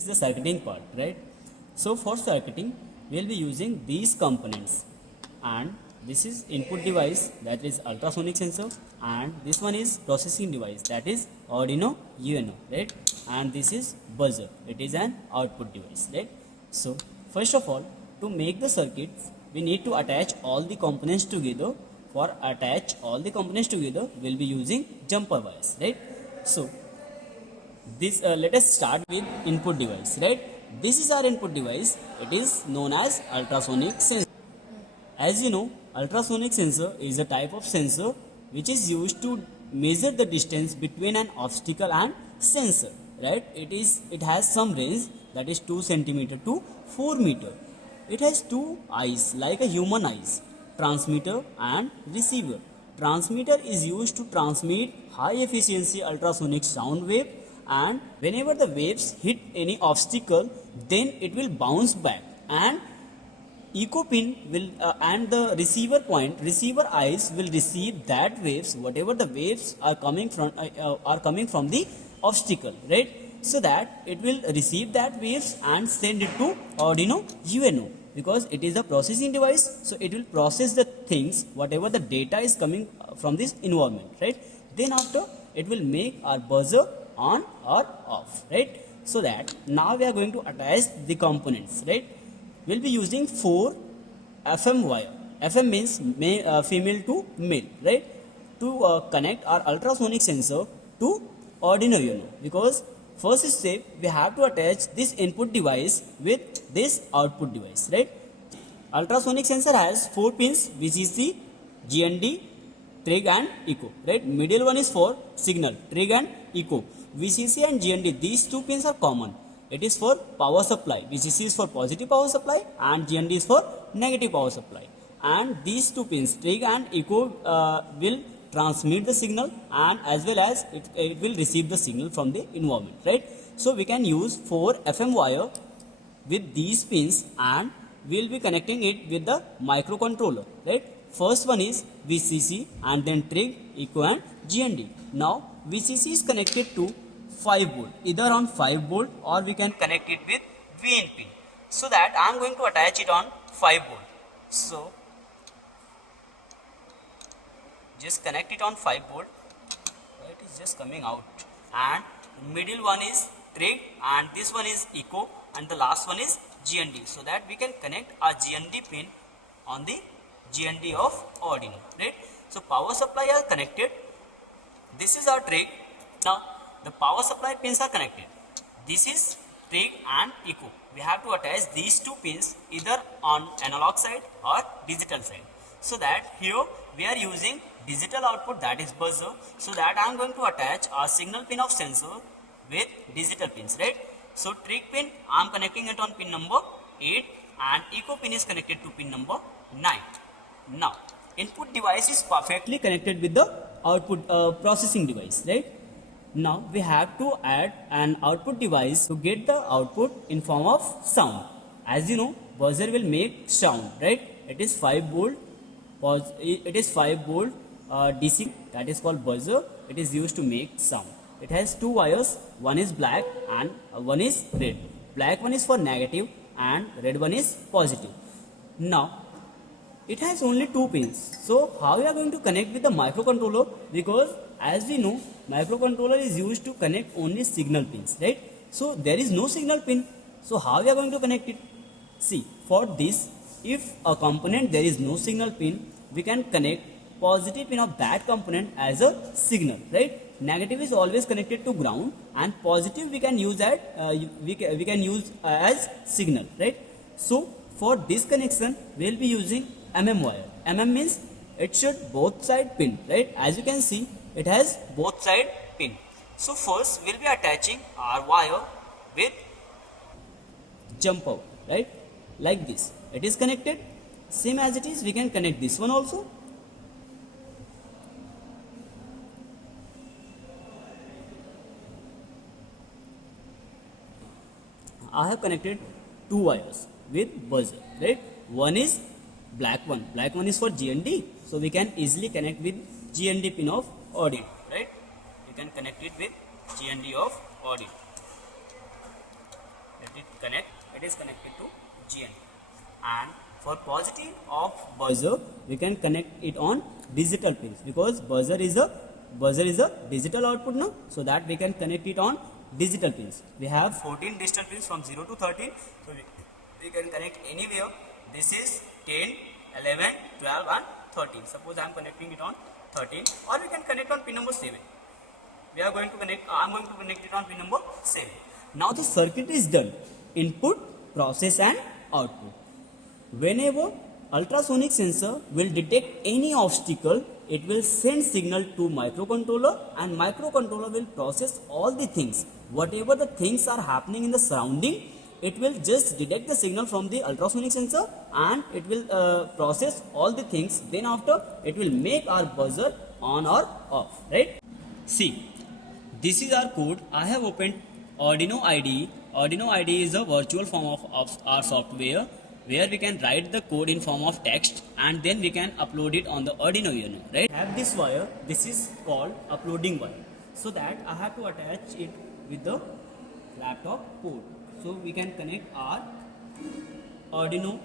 is the circuiting part, right? So for circuiting, we'll be using these components, and this is input device, that is ultrasonic sensor, and this one is processing device, that is Arduino UNO, right? And this is buzzer, it is an output device, right? So first of all, to make the circuits, we need to attach all the components together. For attach all the components together, we'll be using jumper wires, right? So this let us start with input device, right? This is our input device. It is known as ultrasonic sensor. As you know, ultrasonic sensor is a type of sensor which is used to measure the distance between an obstacle and sensor, right? It has some range, that is 2 centimeter to 4 meter. It has two eyes like a human eyes, transmitter and receiver. Transmitter is used to transmit high efficiency ultrasonic sound wave, and whenever the waves hit any obstacle, then it will bounce back, and echo pin will and the receiver eyes will receive that waves, whatever the waves are coming from the obstacle, right? So that it will receive that waves and send it to Arduino UNO, because it is a processing device, so it will process the things, whatever the data is coming from this environment, right? Then after, it will make our buzzer on or off, right? So that now we are going to attach the components, right? We'll be using 4 FM wire. FM means female to male, right? To connect our ultrasonic sensor to Arduino UNO, because first step we have to attach this input device with this output device, right? Ultrasonic sensor has 4 pins, VCC, GND, trig and echo, right? Middle one is for signal, trig and echo. VCC and GND, these 2 pins are common. It is for power supply. VCC is for positive power supply and GND is for negative power supply. And these 2 pins, trig and echo, will transmit the signal, and as well as it will receive the signal from the environment, right? So we can use 4 FM wire with these pins, and we'll be connecting it with the microcontroller, right? First one is VCC, and then trig, echo and GND. Now VCC is connected to 5 volt, either on 5 volt or we can connect it with VN pin. So that I am going to attach it on 5 volt. So just connect it on 5 volt. It is just coming out, and middle one is trig, and this one is echo, and the last one is GND, so that we can connect our GND pin on the GND of Arduino, right? So power supply are connected. This is our trig. Now the power supply pins are connected. This is trig and echo. We have to attach these 2 pins either on analog side or digital side. So that here we are using digital output, that is buzzer. So that I am going to attach our signal pin of sensor with digital pins, right? So trig pin I am connecting it on pin number 8, and echo pin is connected to pin number 9. Now input device is perfectly connected with the output processing device, right? Now we have to add an output device to get the output in form of sound. As you know, buzzer will make sound, right? It is 5 volt. It is 5 volt DC, that is called buzzer. It is used to make sound. It has 2 wires. One is black and one is red. Black one is for negative and red one is positive. Now it has only 2 pins. So how we are going to connect with the microcontroller? Because as we know, microcontroller is used to connect only signal pins, right? So there is no signal pin. So how we are going to connect it? See, for this, if a component there is no signal pin, we can connect positive pin of that component as a signal, right? Negative is always connected to ground, and positive we can use as signal, right? So for this connection, we will be using wire. Means it should both side pin, right? As you can see, it has both side pin. So first we'll be attaching our wire with jumper, right? Like this. It is connected. Same as it is, we can connect this one also. I have connected 2 wires with buzzer, right? One is black one. Black one is for GND, so we can easily connect with GND pin of Arduino, right? We can connect it with GND of Arduino. it is connected to GND. And for positive of buzzer, we can connect it on digital pins, because buzzer is a digital output now, so that we can connect it on digital pins. We have 14 digital pins from 0 to 13, so we can connect anywhere. This is 10, 11, 12 and 13. Suppose I am connecting it on 13, or we can connect on pin number 7. I am going to connect it on pin number 7. Now the circuit is done. Input, process and output. Whenever ultrasonic sensor will detect any obstacle, it will send signal to microcontroller, and microcontroller will process all the things. Whatever the things are happening in the surrounding, it will just detect the signal from the ultrasonic sensor, and it will process all the things. Then after, it will make our buzzer on or off, right? See, this is our code. I have opened Arduino IDE. Arduino IDE is a virtual form of our software, where we can write the code in form of text, and then we can upload it on the Arduino Uno, right? I have this wire. This is called uploading wire. So that I have to attach it with the laptop port. So we can connect our Arduino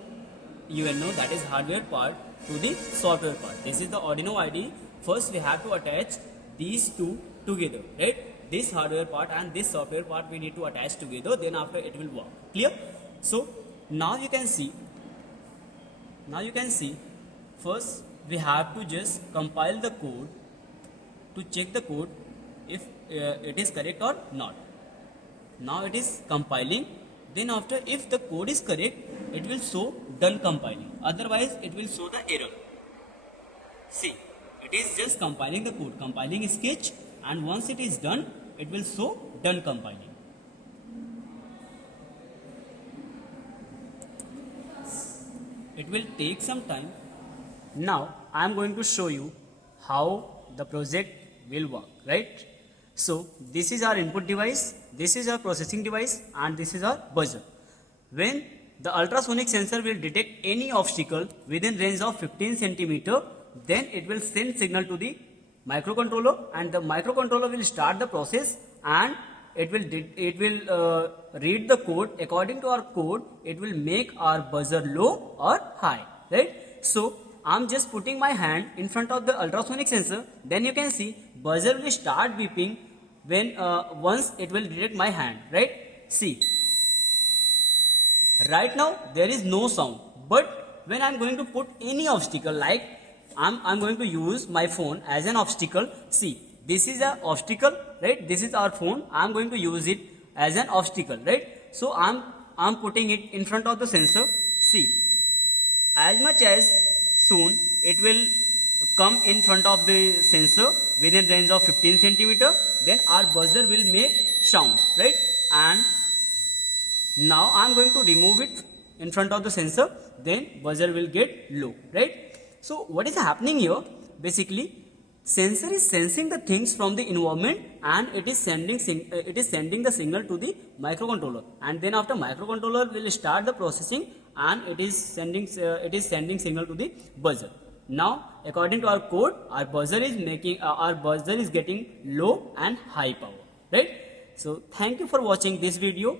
Uno, that is hardware part, to the software part. This is the Arduino IDE. First we have to attach these two together, right? This hardware part and this software part we need to attach together, then after it will work. Clear? So now you can see, first we have to just compile the code to check the code if it is correct or not. Now it is compiling. Then after, if the code is correct, it will show done compiling. Otherwise it will show the error. See, it is just compiling the code, compiling sketch, and once it is done, it will show done compiling. It will take some time. Now I am going to show you how the project will work, right? So this is our input device, this is our processing device, and this is our buzzer. When the ultrasonic sensor will detect any obstacle within range of 15 centimeter, then it will send signal to the microcontroller, and the microcontroller will start the process, and it will read the code. According to our code, it will make our buzzer low or high, right? So I'm just putting my hand in front of the ultrasonic sensor. Then you can see buzzer will start beeping when once it will detect my hand, right? See, right now there is no sound, but when I'm going to put any obstacle, like I'm going to use my phone as an obstacle. See, this is an obstacle, right? This is our phone. I'm going to use it as an obstacle, right? So I'm putting it in front of the sensor. See, as much as soon it will come in front of the sensor within range of 15 centimeter, then our buzzer will make sound, right? And now I'm going to remove it in front of the sensor, then buzzer will get low, right? So what is happening here? Basically, sensor is sensing the things from the environment, and it is sending the signal to the microcontroller, and then after, microcontroller will start the processing, and it is sending signal to the buzzer. Now according to our code, our buzzer is getting low and high power, right? So thank you for watching this video.